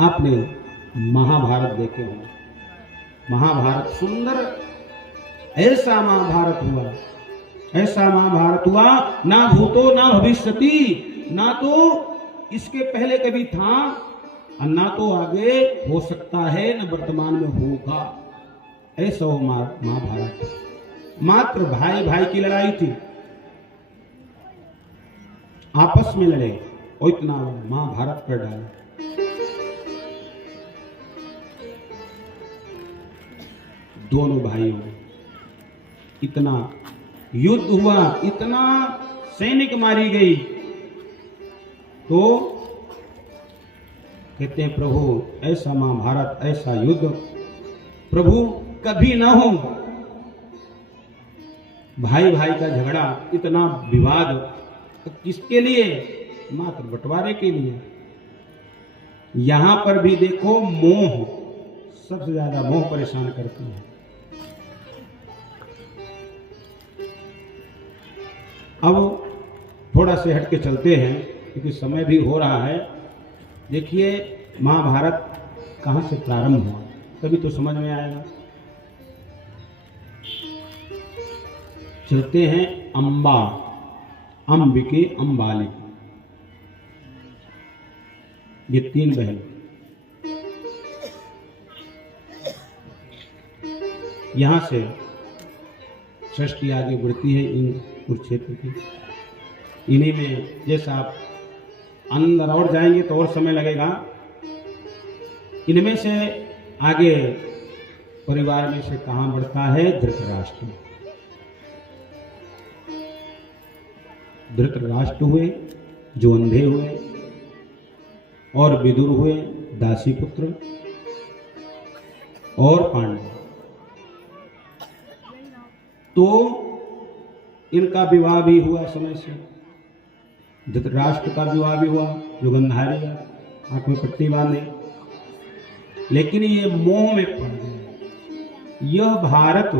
आपने महाभारत देखे होंगे। महाभारत सुंदर, ऐसा महाभारत हुआ, ऐसा महाभारत हुआ, ना भूतो ना भविष्यति, ना तो इसके पहले कभी था और ना तो आगे हो सकता है, ना वर्तमान में होगा। ऐसा वो महाभारत। मात्र भाई भाई की लड़ाई थी, आपस में लड़े और इतना महाभारत कर डाला। दोनों भाइयों में इतना युद्ध हुआ, इतना सैनिक मारी गई, तो कहते हैं प्रभु ऐसा महाभारत, ऐसा युद्ध प्रभु कभी ना हो। भाई भाई का झगड़ा, इतना विवाद, तो किसके लिए? मात्र बंटवारे के लिए। यहां पर भी देखो मोह, सबसे ज्यादा मोह परेशान करती है। अब थोड़ा से हट के चलते हैं क्योंकि समय भी हो रहा है। देखिए महाभारत कहां से प्रारंभ हुआ, तभी तो समझ में आएगा। चलते हैं अंबा, अंबिके, अंबालिक, ये तीन बहन। यहां से सृष्टि आगे बढ़ती है इन कुरुक्षेत्र की। इन्हीं में जैसा आप अंदर और जाएंगे तो और समय लगेगा। इनमें से आगे परिवार में से कहां बढ़ता है? धृतराष्ट्र। धृतराष्ट्र हुए जो अंधे हुए, और विदुर हुए दासी पुत्र, और पांडव। तो इनका विवाह भी हुआ समय से। धृतराष्ट्र का विवाह भी हुआ जो गंधारी, आंख में पट्टी बांधे, लेकिन ये मोह में पड़ गए। यह भारत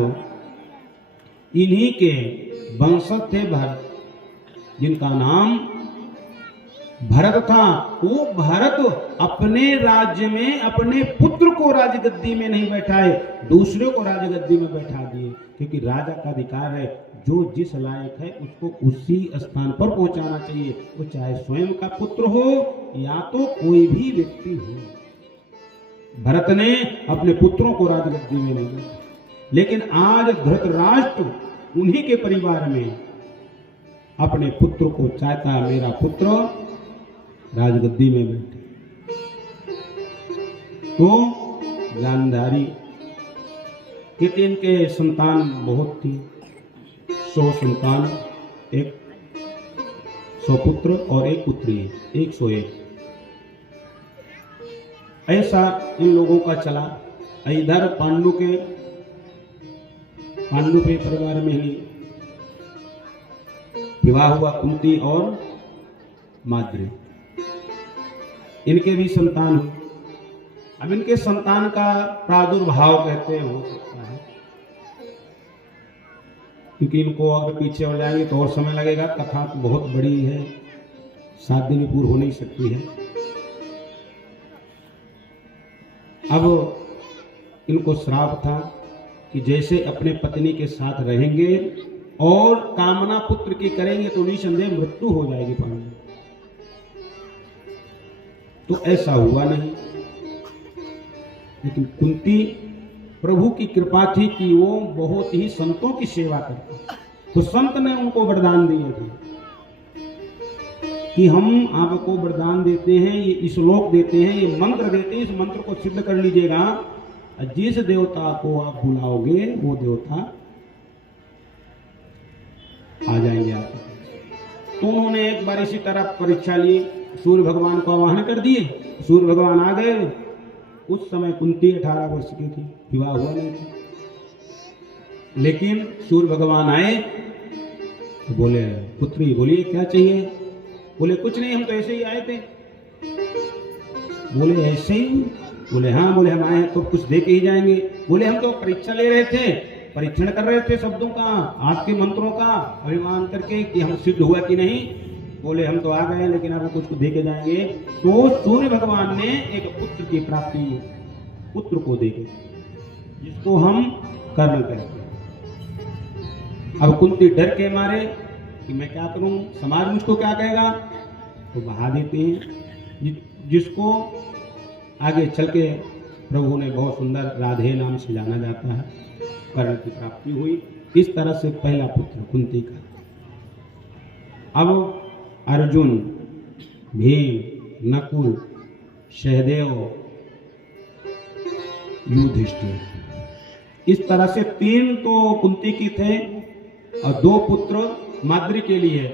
इन्हीं के वंशज थे, भरत, जिनका नाम भरत था। वो भरत अपने राज्य में अपने पुत्र को राजगद्दी में नहीं बैठाए, दूसरे को राजगद्दी में बैठा दिए, क्योंकि राजा का अधिकार है जो जिस लायक है उसको उसी स्थान पर पहुंचाना चाहिए, वो चाहे स्वयं का पुत्र हो या तो कोई भी व्यक्ति हो। भरत ने अपने पुत्रों को राजगद्दी में नहीं बैठाया, लेकिन आज धृतराष्ट्र उन्हीं के परिवार में अपने पुत्र को चाहता, मेरा पुत्र राजगद्दी में बैठे। तो गांधारी कहते इनके संतान बहुत थी, 100 संतान, 100 पुत्र और 1 पुत्री, 101। ऐसा इन लोगों का चला। इधर पांडु पे परिवार में ही विवाह हुआ कुंती और माद्री, इनके भी संतान हुए। अब इनके संतान का प्रादुर्भाव कहते हैं हो सकता है, क्योंकि इनको अगर पीछे हो जाएंगे तो और समय लगेगा। कथा तो बहुत बड़ी है, 7 दिन में पूरी हो नहीं सकती है। अब इनको श्राप था कि जैसे अपने पत्नी के साथ रहेंगे और कामना पुत्र की करेंगे तो निसंदेह मृत्यु हो जाएगी पांडु। तो ऐसा हुआ नहीं, लेकिन कुंती प्रभु की कृपा थी कि वो बहुत ही संतों की सेवा करते, तो संत ने उनको वरदान दिए थे कि हम आपको वरदान देते हैं, ये श्लोक देते हैं, ये मंत्र देते हैं, इस मंत्र को सिद्ध कर लीजिएगा, जिस देवता को आप बुलाओगे वो देवता आ जाएंगे आप। तो उन्होंने एक बार इसी तरह परीक्षा ली, सूर्य भगवान को आवाहन कर दिए, सूर्य भगवान आ गए। उस समय कुंती 18 वर्ष की थी, विवाह हुआ नहीं था, लेकिन सूर्य भगवान आए तो बोले, पुत्री बोलिए क्या चाहिए? बोले कुछ नहीं, हम तो ऐसे ही आए थे। बोले ऐसे ही? बोले हाँ। बोले हम आए तो कुछ दे के ही जाएंगे। बोले हम तो परीक्षा ले रहे थे, परीक्षण कर रहे थे शब्दों का, आपके मंत्रों का अभिमान करके कि हम सिद्ध हुआ कि नहीं। बोले हम तो आ गए लेकिन आपको कुछ दे के जाएंगे। तो सूर्य भगवान ने एक पुत्र की प्राप्ति पुत्र को दे के, जिसको हम कर्ण कहते हैं। अब कुंती डर के मारे कि मैं क्या करूं, समाज मुझको क्या कहेगा, तो बहा देते हैं, जिसको आगे चल के प्रभु ने बहुत सुंदर राधे नाम से जाना जाता है। कर्ण की प्राप्ति हुई। इस तरह से पहला पुत्र कुंती का। अब अर्जुन, भीम, नकुल, सहदेव, युधिष्ठिर, इस तरह से 3 तो कुंती की थे और 2 पुत्र माद्री के लिए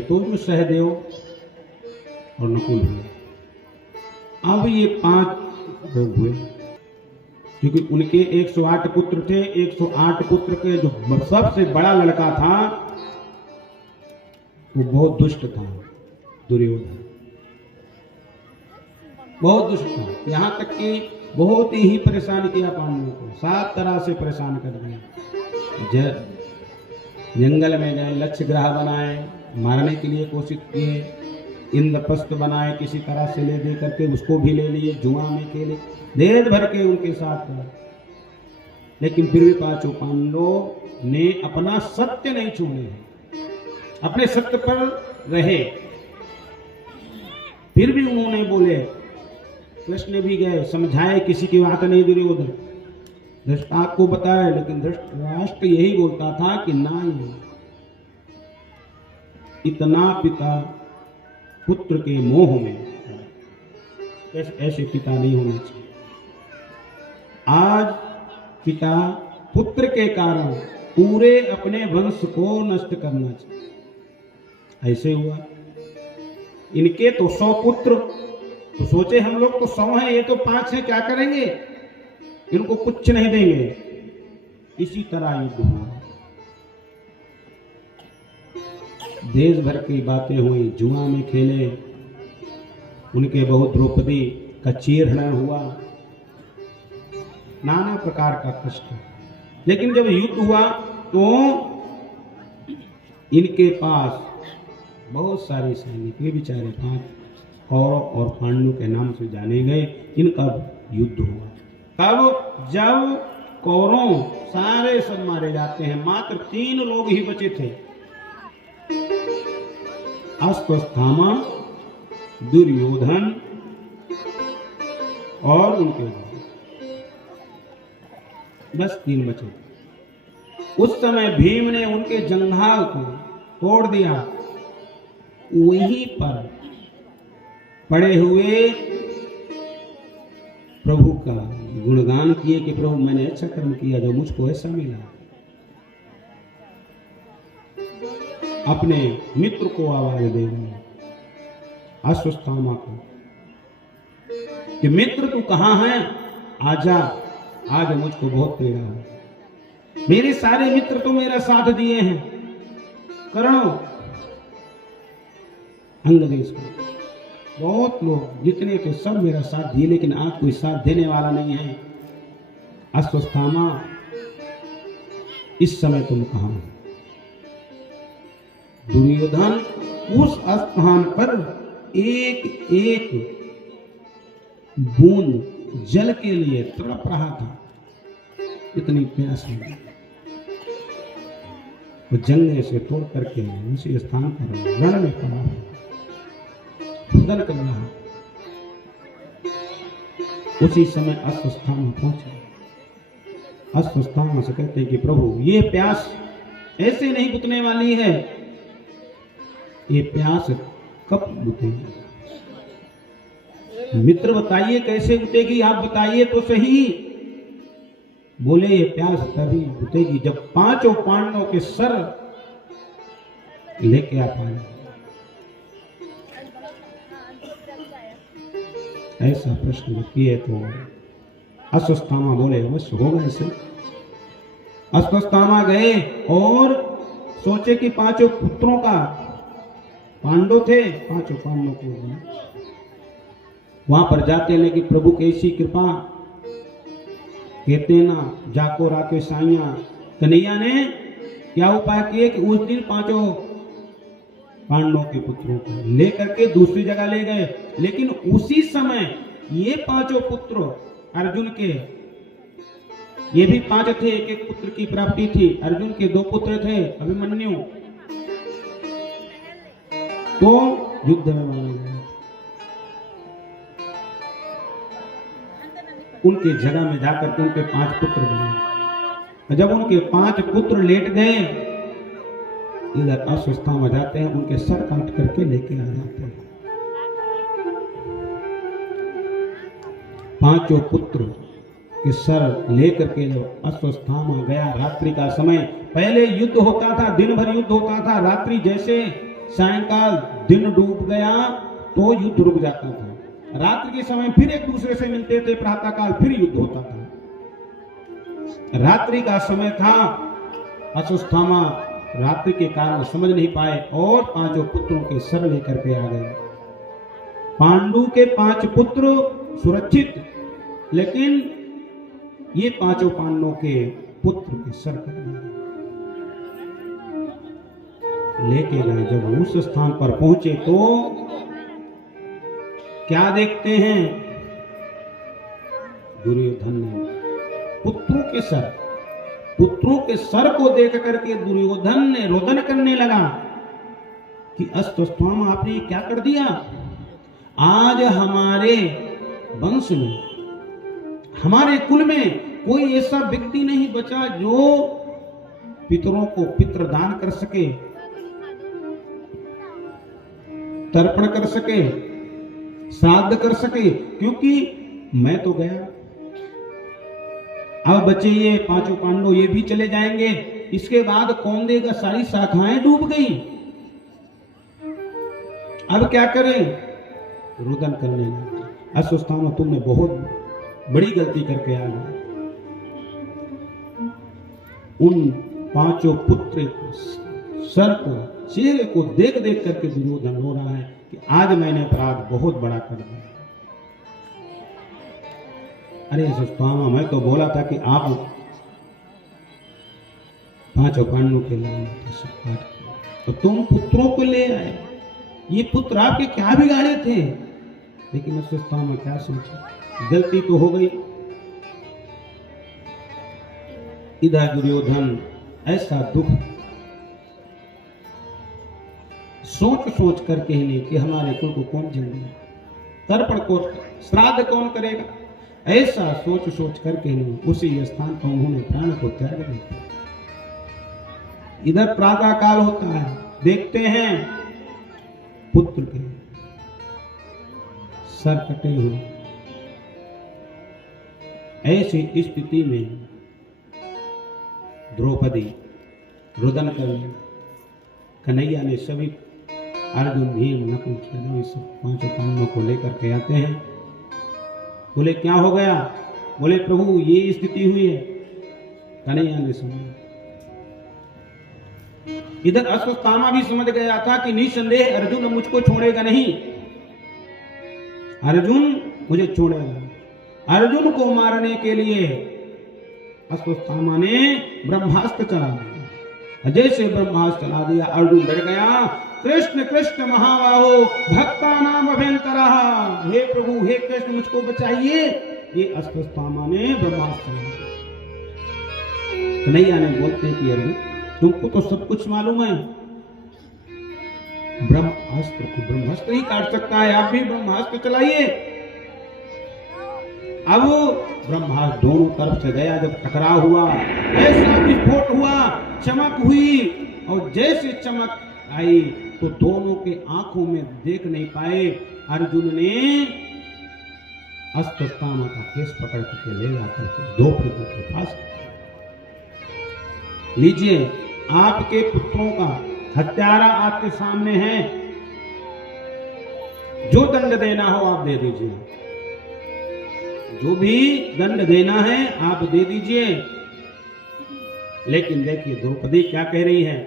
तो जो सहदेव और नकुल हुए। अब ये 5 लोग हुए, क्योंकि उनके 108 पुत्र थे। 108 पुत्र के जो सबसे बड़ा लड़का था वो बहुत दुष्ट था, दुर्योधन, बहुत दुष्ट था। यहां तक कि बहुत ही परेशान किया पांडवों को, 7 तरह से परेशान कर दिया। जंगल में गए, लक्ष्य ग्रह बनाए, मारने के लिए कोशिश किए, इंद्रप्रस्थ बनाए, किसी तरह से ले दे करके उसको भी ले लिए, जुआ में खेले, देर भर के उनके साथ रहे। लेकिन फिर भी 5 पांडवों ने अपना सत्य नहीं छोड़े, अपने सत्य पर रहे। फिर भी उन्होंने बोले, कृष्ण भी गए, समझाए, किसी की बात नहीं दुर्योधन, धृतराष्ट्र को बताया, लेकिन धृतराष्ट्र यही बोलता था कि नहीं, इतना पिता पुत्र के मोह में, ऐसे पिता नहीं होना चाहिए। आज पिता पुत्र के कारण पूरे अपने वंश को नष्ट करना चाहिए। ऐसे हुआ। इनके तो 100 पुत्र, तो सोचे हम लोग तो 100 हैं, ये तो 5 हैं, क्या करेंगे, इनको कुछ नहीं देंगे। इसी तरह युद्ध हुआ, देश भर की बातें हुई, जुआ में खेले, उनके बहुत द्रौपदी का चीरहरण हुआ, नाना प्रकार का कष्ट। लेकिन जब युद्ध हुआ तो इनके पास बहुत सारे सैनिक, ये बेचारे 5 कौरव और पांडु के नाम से जाने गए। इनका युद्ध हुआ। तब जब कौरव सारे सब मारे जाते हैं, मात्र 3 लोग ही बचे थे, अश्वत्थामा, दुर्योधन और उनके बस 3 बचे। उस समय भीम ने उनके जंघाल को तोड़ दिया। वहीं पर पड़े हुए प्रभु का गुणगान किए कि प्रभु मैंने अच्छा कर्म किया जो मुझको ऐसा मिला। अपने मित्र को आवाज दे रहे, अश्वत्थामा को, कि मित्र तू कहां है, आजा, आज मुझको बहुत पीड़ा है। मेरे सारे मित्र तो मेरा साथ दिए हैं, कर्ण, अंगदेश को, बहुत लोग जितने थे सब मेरा साथ दिए, लेकिन आज कोई साथ देने वाला नहीं है। अश्वत्थामा, इस समय तुम कहां हो? दुर्योधन उस स्थान पर एक एक बूंद जल के लिए तड़प रहा था, इतनी प्यास लगी। वो जंगले से तोड़ करके उसी स्थान पर रण में पड़ा खुदन कर रहा। उसी समय अश्वत्थामा पहुंचे। अश्वत्थामा से कहते कि प्रभु ये प्यास ऐसे नहीं बुझने वाली है, ये प्यास कब बुझेगी? मित्र बताइए कैसे बुझेगी, आप बताइए तो सही। बोले ये प्यास तभी बुझेगी जब 5 पांडवों के सर लेके आ पाए। ऐसा प्रश्न जब किए तो अश्वत्थामा बोले अवश्य होगा ऐसे। अश्वत्थामा गए और सोचे कि 5 पुत्रों का, पांडव थे, 5 पांडवों को वहां पर जाते हैं कि प्रभु की ऐसी कृपा, कहते ना जाको राके साइया, कन्हैया ने क्या उपाय किए कि उस दिन 5 पांडवों के पुत्रों को लेकर के दूसरी जगह ले गए। लेकिन उसी समय ये पांचों पुत्र अर्जुन के, ये भी 5 थे, एक एक पुत्र की प्राप्ति थी। अर्जुन के 2 पुत्र थे, अभिमन्यु, तो युद्ध में मारा गया। उनके जगह में जाकर के उनके 5 पुत्र बने। जब उनके 5 पुत्र लेट गए, इधर अस्वस्थामा जाते हैं, उनके सर काट करके लेके आ जाते हैं। 5 पुत्र के सर लेकर के जब अस्वस्थामा गया, रात्रि का समय, पहले युद्ध होता था, दिन भर युद्ध होता था, रात्रि जैसे सायंकाल दिन डूब गया तो युद्ध रुक जाता था। रात्रि के समय फिर एक दूसरे से मिलते थे, प्रातः काल फिर युद्ध होता था। रात्रि का समय था, अस्वस्थामा रात्रि के कारण समझ नहीं पाए और 5 पुत्रों के सर लेकर के आ गए। पांडु के 5 पुत्र सुरक्षित, लेकिन ये 5 पांडवों के पुत्र के सर कट गए। लेके गए, जब उस स्थान पर पहुंचे तो क्या देखते हैं, दुर्योधन ने पुत्रों के सर को देख करके दुर्योधन ने रोदन करने लगा कि अस्वस्थामा आपने ये क्या कर दिया। आज हमारे वंश में, हमारे कुल में कोई ऐसा व्यक्ति नहीं बचा जो पितरों को पितृदान कर सके, तर्पण कर सके, श्राद्ध कर सके, क्योंकि मैं तो गया, अब बचे ये 5 पांडव, ये भी चले जाएंगे, इसके बाद कौन देगा, सारी शाखाएं डूब गई, अब क्या करें। रुदन करने लगे, अस्वस्थामा तुमने बहुत बड़ी गलती करके आ गए। उन 5 पुत्र सर को, चेहरे को देख देख करके दुर्योधन रो रहा है कि आज मैंने अपराध बहुत बड़ा कर दिया। अरे अस्वस्थामा, मैं तो बोला था कि आप 5 पांडवों के लाए तो तुम पुत्रों को ले आए, ये पुत्र आपके क्या बिगाड़े थे। लेकिन अस्वस्थामा क्या सोचा, गलती तो हो गई। इधर दुर्योधन ऐसा दुख सोच सोच करके ही नहीं कि हमारे कुल को कौन जलेगा, तर्पण को श्राद्ध कौन करेगा, ऐसा सोच सोच करके नहीं उसी स्थान पर उन्होंने प्राण को त्याग दिया। इधर प्रातः काल होता है, देखते हैं पुत्र के सर कटे हुए। ऐसी स्थिति में द्रौपदी रुदन कर, कन्हैया ने सभी अर्जुन, भीम, नकुल, सहदेव, सब 5 पांडवों को लेकर के आते हैं। बोले क्या हो गया, बोले प्रभु ये स्थिति हुई है। कन्हैया ने समझा, इधर अस्वस्थामा भी समझ गया था कि निसंदेह अर्जुन मुझको छोड़ेगा नहीं, अर्जुन मुझे छोड़ेगा। अर्जुन को मारने के लिए अस्वस्थामा ने ब्रह्मास्त्र चला दिया। जैसे ब्रह्मास्त्र चला दिया, अर्जुन डर गया। कृष्ण कृष्ण महाबाहो भक्ता नाम अभ्यंतरः, हे प्रभु, हे कृष्ण, मुझको बचाइए। ये अस्वस्थामा ने ब्रह्मास्त्र चला दिया। कन्हैया ने बोलते कि अर्जुन तुमको तो सब कुछ मालूम है, ब्रह्मास्त्र को ब्रह्मास्त्र ही काट सकता है, आप भी ब्रह्मास्त्र चलाइए। अब ब्रह्मास्त्र दोनों तरफ से गया, जब टकराव हुआ, ऐसा विस्फोट हुआ, चमक हुई, और जैसे चमक आई तो दोनों के आंखों में देख नहीं पाए। अर्जुन ने अस्वस्थामा का केस पकड़ करके ले जाकर के द्रौपदी के पास, लीजिए आपके पुत्रों का हत्यारा आपके सामने है, जो दंड देना हो आप दे दीजिए, जो भी दंड देना है आप दे दीजिए। लेकिन देखिए द्रौपदी क्या कह रही है,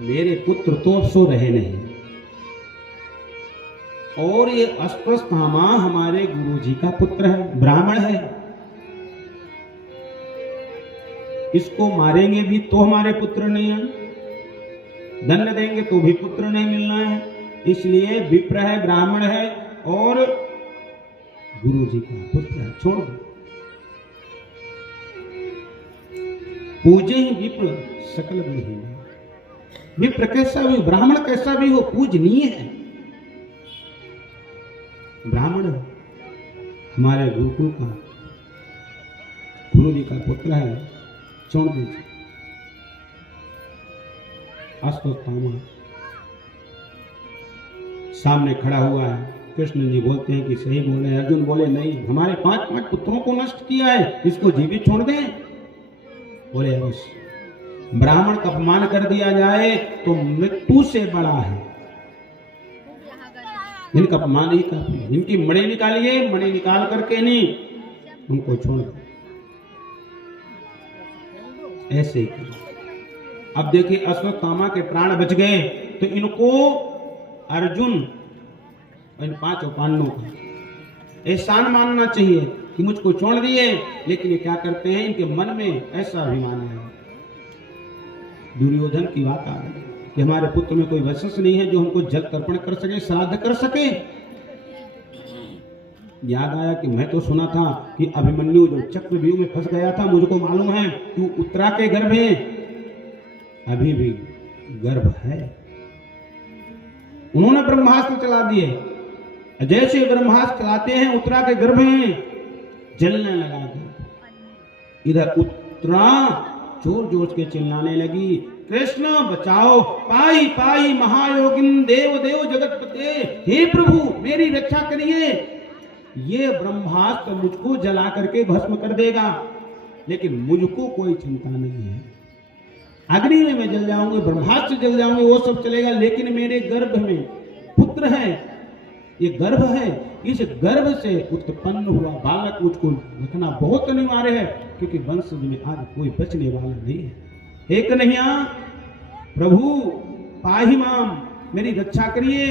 मेरे पुत्र तो अब सो रहे नहीं, और ये अस्वस्थामा हमारे गुरुजी का पुत्र है, ब्राह्मण है, इसको मारेंगे भी तो हमारे पुत्र नहीं है, दंड देंगे तो भी पुत्र नहीं मिलना है, इसलिए विप्र है, ब्राह्मण है और गुरु जी का पुत्र है, छोड़ दो। पूजे ही विप्र सकल विहीन। विप्र कैसा भी, ब्राह्मण कैसा भी हो, पूजनीय है। ब्राह्मण हमारे गुरुकुल का, गुरु जी का पुत्र है, छोड़ दीजिए। अश्वत्थामा सामने खड़ा हुआ है, कृष्ण जी बोलते हैं कि सही बोल रहे हैं। अर्जुन बोले नहीं, हमारे 5 पुत्रों को नष्ट किया है, इसको जीवित छोड़ दें। बोले अवश्य, ब्राह्मण का अपमान कर दिया जाए तो मृत्यु से बड़ा है, इनका अपमान ही काफी है। इनकी मणि निकालिए, मणि निकाल करके नहीं उनको छोड़ दो, ऐसे ही। अब देखिए अश्वत्थामा के प्राण बच गए तो इनको अर्जुन, इन 5 पांडवों का एहसान मानना चाहिए कि मुझको छोड़ दिए, लेकिन ये क्या करते हैं, इनके मन में ऐसा अभिमान है। दुर्योधन की बात आ गई कि हमारे पुत्र में कोई वशस नहीं है जो हमको जल तर्पण कर सके, श्राद्ध कर सके। याद आया कि मैं तो सुना था कि अभिमन्यु जो चक्रव्यूह में फंस गया था, मुझको मालूम है कि उत्तरा के गर्भ में अभी भी गर्भ है। उन्होंने ब्रह्मास्त्र चला दिए, जैसे ब्रह्मास्त्र चलाते हैं उत्तरा के गर्भ में जलने लगा। इधर उत्तरा जोर जोर के चिल्लाने लगी, कृष्ण बचाओ, पाई पाई महायोगिन देव देव जगतपते, हे प्रभु मेरी रक्षा करिए, ये ब्रह्मास्त्र मुझको जला करके भस्म कर देगा, लेकिन मुझको कोई चिंता नहीं है। अग्नि में मैं जल जाऊंगी, ब्रह्मास्त्र जल जाऊंगी, वो सब चलेगा, लेकिन मेरे गर्भ में पुत्र है, ये गर्भ है, इस गर्भ से उत्पन्न हुआ बालक मुझको रखना बहुत अनिवार्य है, क्योंकि वंश में आज कोई बचने वाला नहीं है। एक कन्हैया प्रभु पाहि माम, मेरी रक्षा करिए,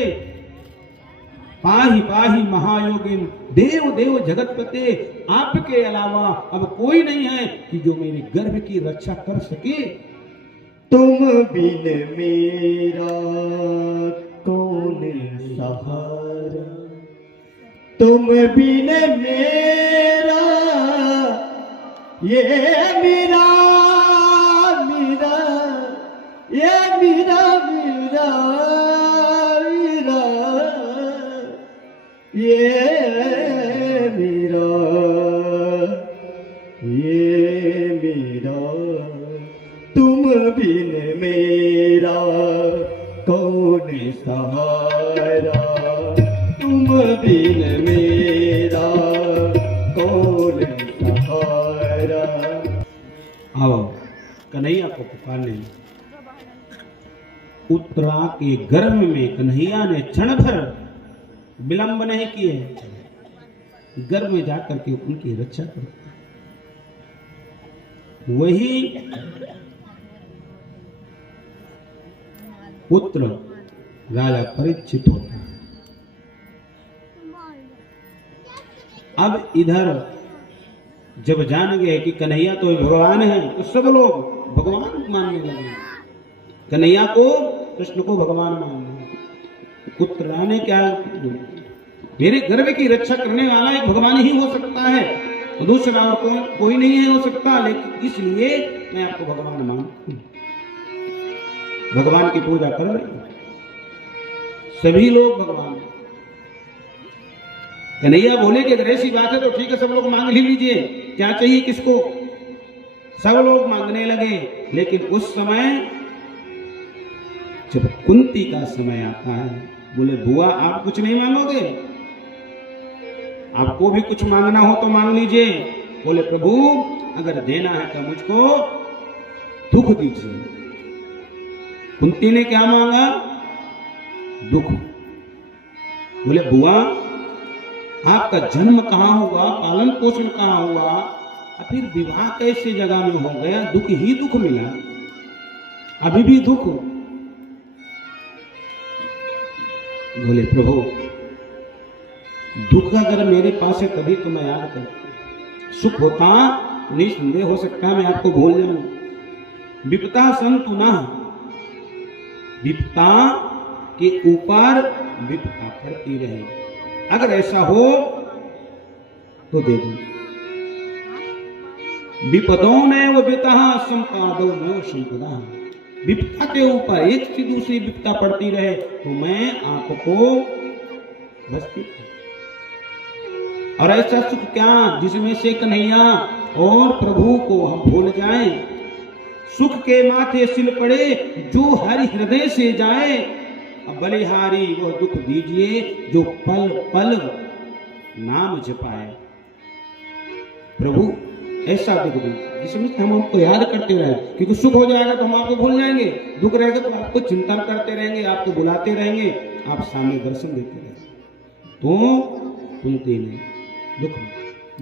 पाहि पाहि महायोगिन देव देव जगतपते, आपके अलावा अब कोई नहीं है कि जो मेरे गर्भ की रक्षा कर सके। तुम बिन मेरा कौन सहारा, तुम बिन मेरा ये मेरा मेरा ये मेरा मेरा मेरा ये मेरा ये मेरा, तुम बिन मेरा कौन सहारा, तुम बिन मेरा कौन सहारा। आओ कन्हैया को पुकारने। उत्तरा के गर्भ में कन्हैया ने क्षण भर विलंब नहीं किए, गर्भ में जाकर के उनकी रक्षा करते। वही पुत्र राजा परीक्षित होता है। अब इधर जब जान गए कि कन्हैया तो भगवान है, तो सब लोग भगवान मानने लगे, कन्हैया को कृष्ण को भगवान मानने। उत्तरा ने क्या, मेरे गर्भ की रक्षा करने वाला एक भगवान ही हो सकता है, तो दूसरा और कोई नहीं है हो सकता, लेकिन इसलिए मैं आपको भगवान मानता हूं। भगवान की पूजा कर रहे सभी लोग भगवान। कन्हैया बोले कि अगर ऐसी बात है तो ठीक है, सब लोग मांग ही लीजिए, क्या चाहिए किसको। सब लोग मांगने लगे, लेकिन उस समय जब कुंती का समय आता है, बोले बुआ आप कुछ नहीं मांगोगे, आपको भी कुछ मांगना हो तो मांग लीजिए। बोले प्रभु अगर देना है तो मुझको दुख दीजिए। कुंती ने क्या मांगा, दुख। बोले बुआ आपका जन्म कहाँ हुआ, पालन पोषण कहाँ हुआ, फिर विवाह कैसे जगह में हो गया, दुख ही दुख मिला, अभी भी दुख। बोले प्रभु दुख अगर मेरे पास है तभी तो मैं याद करता, सुख होता निसंदेह हो सकता है मैं आपको भूल जाऊं। विपता संतु ना, विपता के ऊपर विपता पड़ती रहे। अगर ऐसा हो तो दे दो। विपदों में वो विपता संपादों में संपदा, विपता के ऊपर एक से दूसरी विपता पड़ती रहे तो मैं आपको बस्ती। और ऐसा सुख क्या जिसमें से कन्हैया और प्रभु को हम भूल जाएं। सुख के माथे सिल पड़े जो हरि हृदय से जाए, अब बलिहारी वो दुख दीजिए जो पल पल नाम जपाए। प्रभु ऐसा दुख दीजिए जिसमें हम आपको याद करते रहे, क्योंकि सुख हो जाएगा तो हम आपको भूल जाएंगे, दुख रहेगा तो आपको चिंतन करते रहेंगे, आपको बुलाते रहेंगे, आप सामने दर्शन देते रहेंगे, तो सुनते नहीं दुख